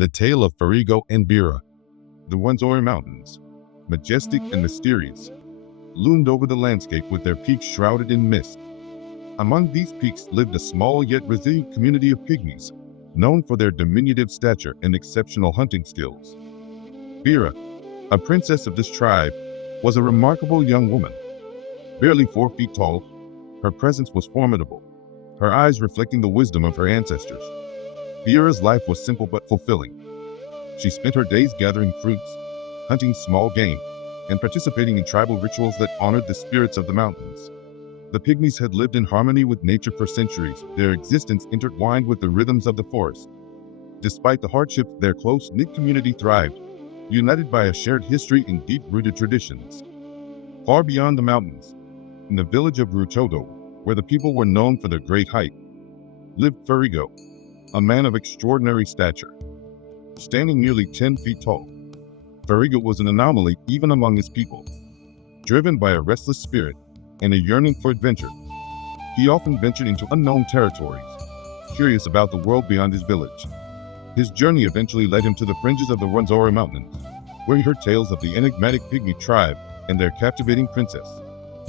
The tale of Ferigo and Biira. The Rwenzori Mountains, majestic and mysterious, loomed over the landscape with their peaks shrouded in mist. Among these peaks lived a small yet resilient community of Pygmies, known for their diminutive stature and exceptional hunting skills. Biira, a princess of this tribe, was a remarkable young woman. Barely 4 feet tall, her presence was formidable, her eyes reflecting the wisdom of her ancestors. Biira's life was simple but fulfilling. She spent her days gathering fruits, hunting small game, and participating in tribal rituals that honored the spirits of the mountains. The Pygmies had lived in harmony with nature for centuries, their existence intertwined with the rhythms of the forest. Despite the hardships, their close-knit community thrived, united by a shared history and deep-rooted traditions. Far beyond the mountains, in the village of Rwenzori, where the people were known for their great height, lived Ferigo, a man of extraordinary stature. Standing nearly 10 feet tall, Ferigo was an anomaly even among his people. Driven by a restless spirit and a yearning for adventure, he often ventured into unknown territories, curious about the world beyond his village. His journey eventually led him to the fringes of the Rwenzori Mountains, where he heard tales of the enigmatic Pygmy tribe and their captivating princess.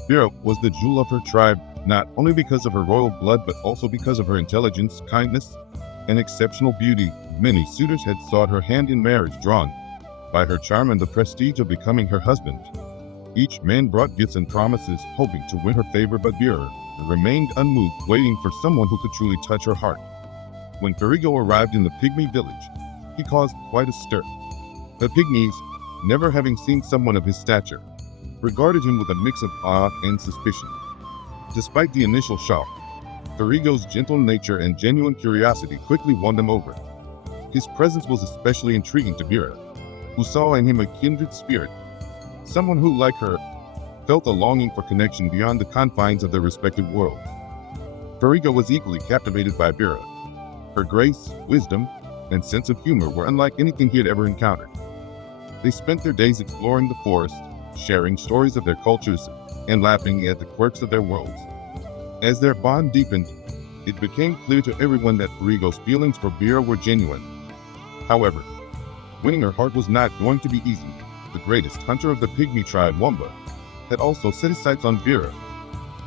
Biira was the jewel of her tribe, not only because of her royal blood but also because of her intelligence, kindness, and exceptional beauty. Many suitors had sought her hand in marriage, drawn by her charm and the prestige of becoming her husband. Each man brought gifts and promises, hoping to win her favor, but Biira remained unmoved, waiting for someone who could truly touch her heart. When Ferigo arrived in the Pygmy village, he caused quite a stir. The Pygmies, never having seen someone of his stature, regarded him with a mix of awe and suspicion. Despite the initial shock, Ferigo's gentle nature and genuine curiosity quickly won them over. His presence was especially intriguing to Biira, who saw in him a kindred spirit, someone who, like her, felt a longing for connection beyond the confines of their respective worlds. Ferigo was equally captivated by Biira. Her grace, wisdom, and sense of humor were unlike anything he had ever encountered. They spent their days exploring the forest, sharing stories of their cultures, and laughing at the quirks of their worlds. As their bond deepened, it became clear to everyone that Ferigo's feelings for Biira were genuine. However, winning her heart was not going to be easy. The greatest hunter of the Pygmy tribe, Wamba, had also set his sights on Biira.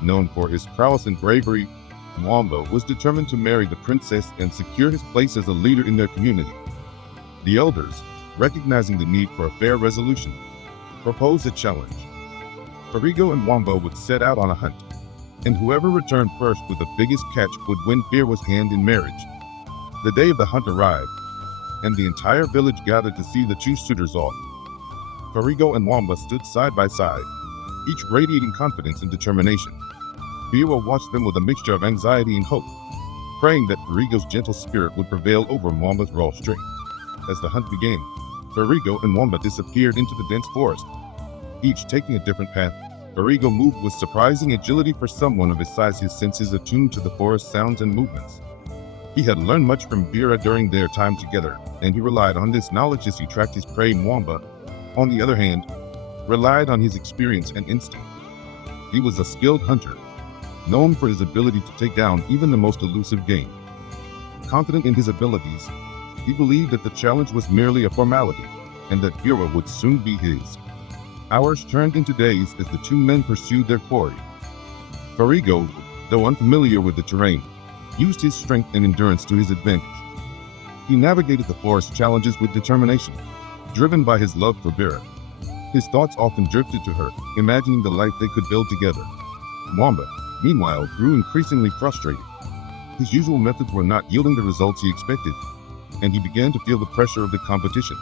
Known for his prowess and bravery, Wamba was determined to marry the princess and secure his place as a leader in their community. The elders, recognizing the need for a fair resolution, proposed a challenge. Ferigo and Wamba would set out on a hunt, and whoever returned first with the biggest catch would win Biira's hand in marriage. The day of the hunt arrived, and the entire village gathered to see the two suitors off. Ferigo and Wamba stood side by side, each radiating confidence and determination. Biira watched them with a mixture of anxiety and hope, praying that Ferigo's gentle spirit would prevail over Wamba's raw strength. As the hunt began, Ferigo and Wamba disappeared into the dense forest, each taking a different path. Ferigo moved with surprising agility for someone of his size, his senses attuned to the forest sounds and movements. He had learned much from Biira during their time together, and he relied on this knowledge as he tracked his prey. Wamba, on the other hand, relied on his experience and instinct. He was a skilled hunter, known for his ability to take down even the most elusive game. Confident in his abilities, he believed that the challenge was merely a formality, and that Biira would soon be his. Hours turned into days as the two men pursued their quarry. Ferigo, though unfamiliar with the terrain, used his strength and endurance to his advantage. He navigated the forest challenges with determination, driven by his love for Biira. His thoughts often drifted to her, imagining the life they could build together. Wamba, meanwhile, grew increasingly frustrated. His usual methods were not yielding the results he expected, and he began to feel the pressure of the competition.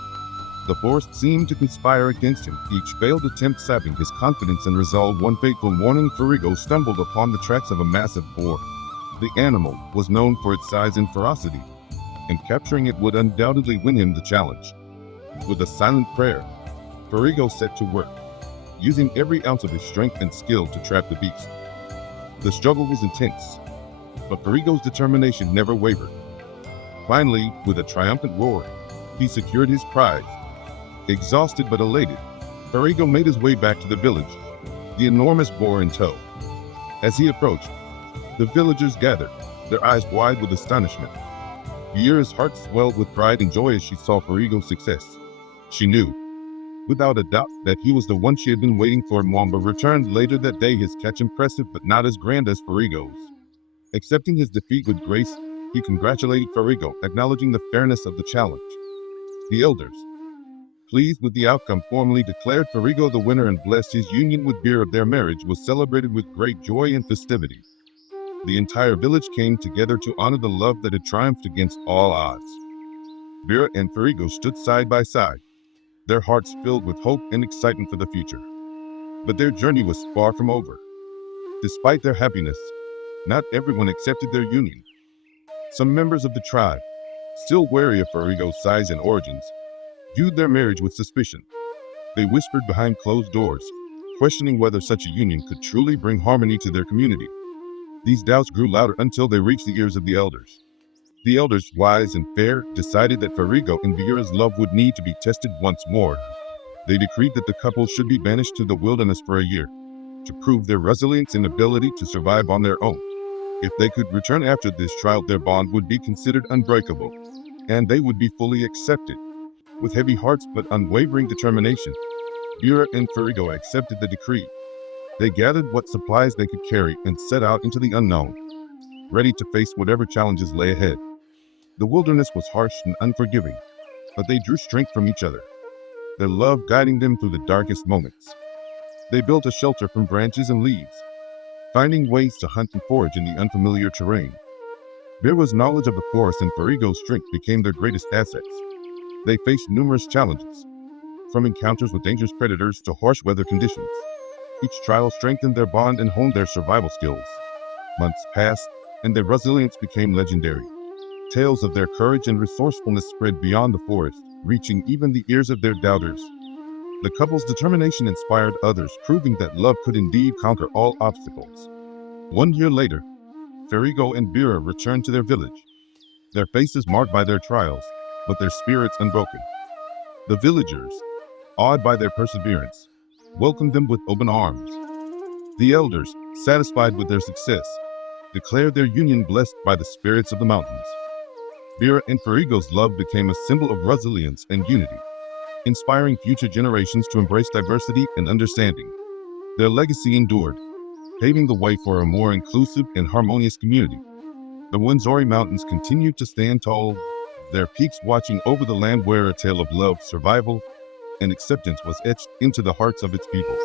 The forest seemed to conspire against him. Each failed attempt sapping his confidence and resolve. One fateful morning, Ferigo stumbled upon the tracks of a massive boar. The animal was known for its size and ferocity, and capturing it would undoubtedly win him the challenge. With a silent prayer, Ferigo set to work, using every ounce of his strength and skill to trap the beast. The struggle was intense, but Ferigo's determination never wavered. Finally, with a triumphant roar, he secured his prize. Exhausted but elated, Ferigo made his way back to the village, the enormous boar in tow. As he approached, the villagers gathered, their eyes wide with astonishment. Biira's heart swelled with pride and joy as she saw Ferigo's success. She knew, without a doubt, that he was the one she had been waiting for. Mwamba returned later that day, his catch impressive but not as grand as Ferigo's. Accepting his defeat with grace, he congratulated Ferigo, acknowledging the fairness of the challenge. The elders, pleased with the outcome, formally declared Ferigo the winner and blessed his union with Biira. Their marriage was celebrated with great joy and festivity. The entire village came together to honor the love that had triumphed against all odds. Biira and Ferigo stood side by side, their hearts filled with hope and excitement for the future. But their journey was far from over. Despite their happiness, not everyone accepted their union. Some members of the tribe, still wary of Ferigo's size and origins, viewed their marriage with suspicion. They whispered behind closed doors, questioning whether such a union could truly bring harmony to their community. These doubts grew louder until they reached the ears of the elders. The elders, wise and fair, decided that Ferigo and Biira's love would need to be tested once more. They decreed that the couple should be banished to the wilderness for a year, to prove their resilience and ability to survive on their own. If they could return after this trial, their bond would be considered unbreakable, and they would be fully accepted. With heavy hearts but unwavering determination, Biira and Ferigo accepted the decree. They gathered what supplies they could carry and set out into the unknown, ready to face whatever challenges lay ahead. The wilderness was harsh and unforgiving, but they drew strength from each other, their love guiding them through the darkest moments. They built a shelter from branches and leaves, finding ways to hunt and forage in the unfamiliar terrain. Biira's knowledge of the forest and Ferigo's strength became their greatest assets. They faced numerous challenges, from encounters with dangerous predators to harsh weather conditions. Each trial strengthened their bond and honed their survival skills. Months passed, and their resilience became legendary. Tales of their courage and resourcefulness spread beyond the forest, reaching even the ears of their doubters. The couple's determination inspired others, proving that love could indeed conquer all obstacles. 1 year later, Ferigo and Biira returned to their village, their faces marked by their trials, but their spirits unbroken. The villagers, awed by their perseverance, welcomed them with open arms. The elders, satisfied with their success, declared their union blessed by the spirits of the mountains. Biira and Ferigo's love became a symbol of resilience and unity, inspiring future generations to embrace diversity and understanding. Their legacy endured, paving the way for a more inclusive and harmonious community. The Rwenzori Mountains continued to stand tall, their peaks watching over the land where a tale of love, survival, and acceptance was etched into the hearts of its people.